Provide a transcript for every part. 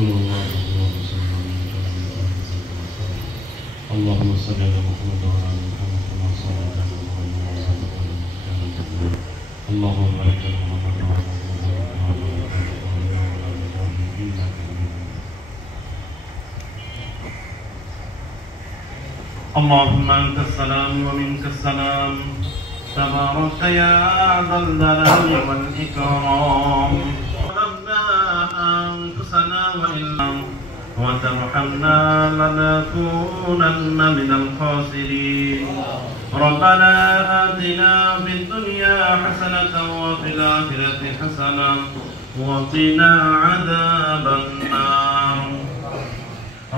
صلى الله وسلم اللهم صل على محمد وعلى ال محمد كما صليت على ابراهيم وعلى ال ابراهيم انك حميد مجيد اللهم بارك على محمد وعلى ال محمد كما باركت على ابراهيم وعلى ال ابراهيم انك حميد مجيد اللهم انت السلام ومنك السلام تبارك يا ذا الجلال والاكرام ظلمنا انفسنا وان لم وترحمنا لنكونن من الخاسرين ربنا آتنا في الدنيا حسنة وفي الآخرة حسنة وقنا عذاب النار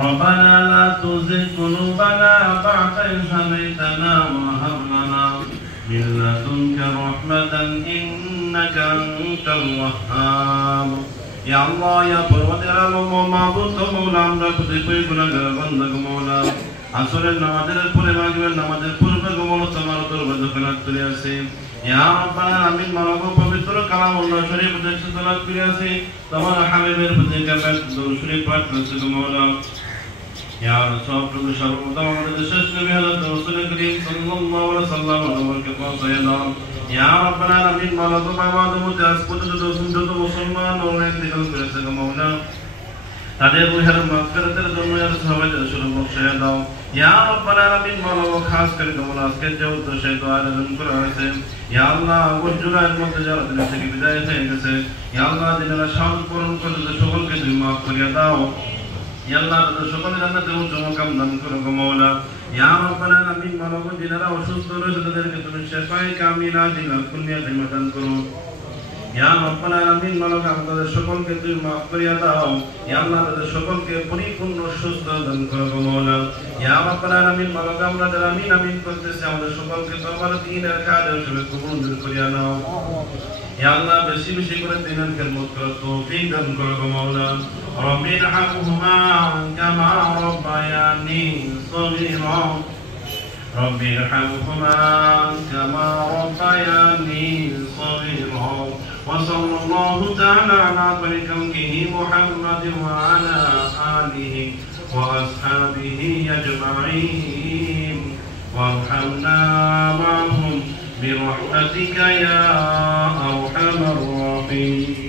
ربنا لا تزغ قلوبنا بعد إذ هديتنا وهب لنا من لدنك رحمة إنك أنت الوهاب Ya Allah, ya Parvatara Mabud Mola, Raputi Gunaga, Mola, Asura Namader Puremagan, Namader Purmagomola, Samatur, Vajakanaturiasi, Ya Rabbana, Amin Marago, Pavitra Kalamola, Shri Pudexala Kuriasi, Tamara Hamid, Pudeka, Shri Patnasamola, Ya Rasul, Shalom, the Shashna, the Rasul, Sallallahu Alaihi Wasallam, Ya Rabbana, Amin Marago, Mavadu, put the Dosun to the Musulman or ethical Mona. Tade we have a character the Moya Savage, Shulam Shadow. Ya Rabbana, Amin Marago, Haskar, the Mola, schedule to Shadow and Kurase. Ya Allah, what July and Montajar, the Secretary, Ya Allah, the Nashal Purum to the Shokal Kizima, Kuriadao. Ya Allah, the Shokal and the Jumakam, Namkuramola. Ya Rabbana, Amin Marago, Dinara, Shustor, the Shafai, Kamila, Dina, Punya, Dimatan Kuru. Ya Rabbana, Amin Marago, the Shokal Kizima, Kuriadao. Ya Allah, the Shokal Puripun, Shustor, and Kuramola. Ya Rabbana, Amin Marago, the Amin Contessa, the Shokal Kizama, Dina, Kada, Shukun, Kuriano. Ya Allah, Bashim Shikurat and Kalmukatu, Fidan Kuramola. ربي ارحمهما كما ربياني صغيرا ربي ارحمهما كما ربياني صغيرا وصلى الله تعالى على خير خلقه محمد وعلى آله وأصحابه أجمعين وارحمنا معهم برحمتك يا أرحم الراحمين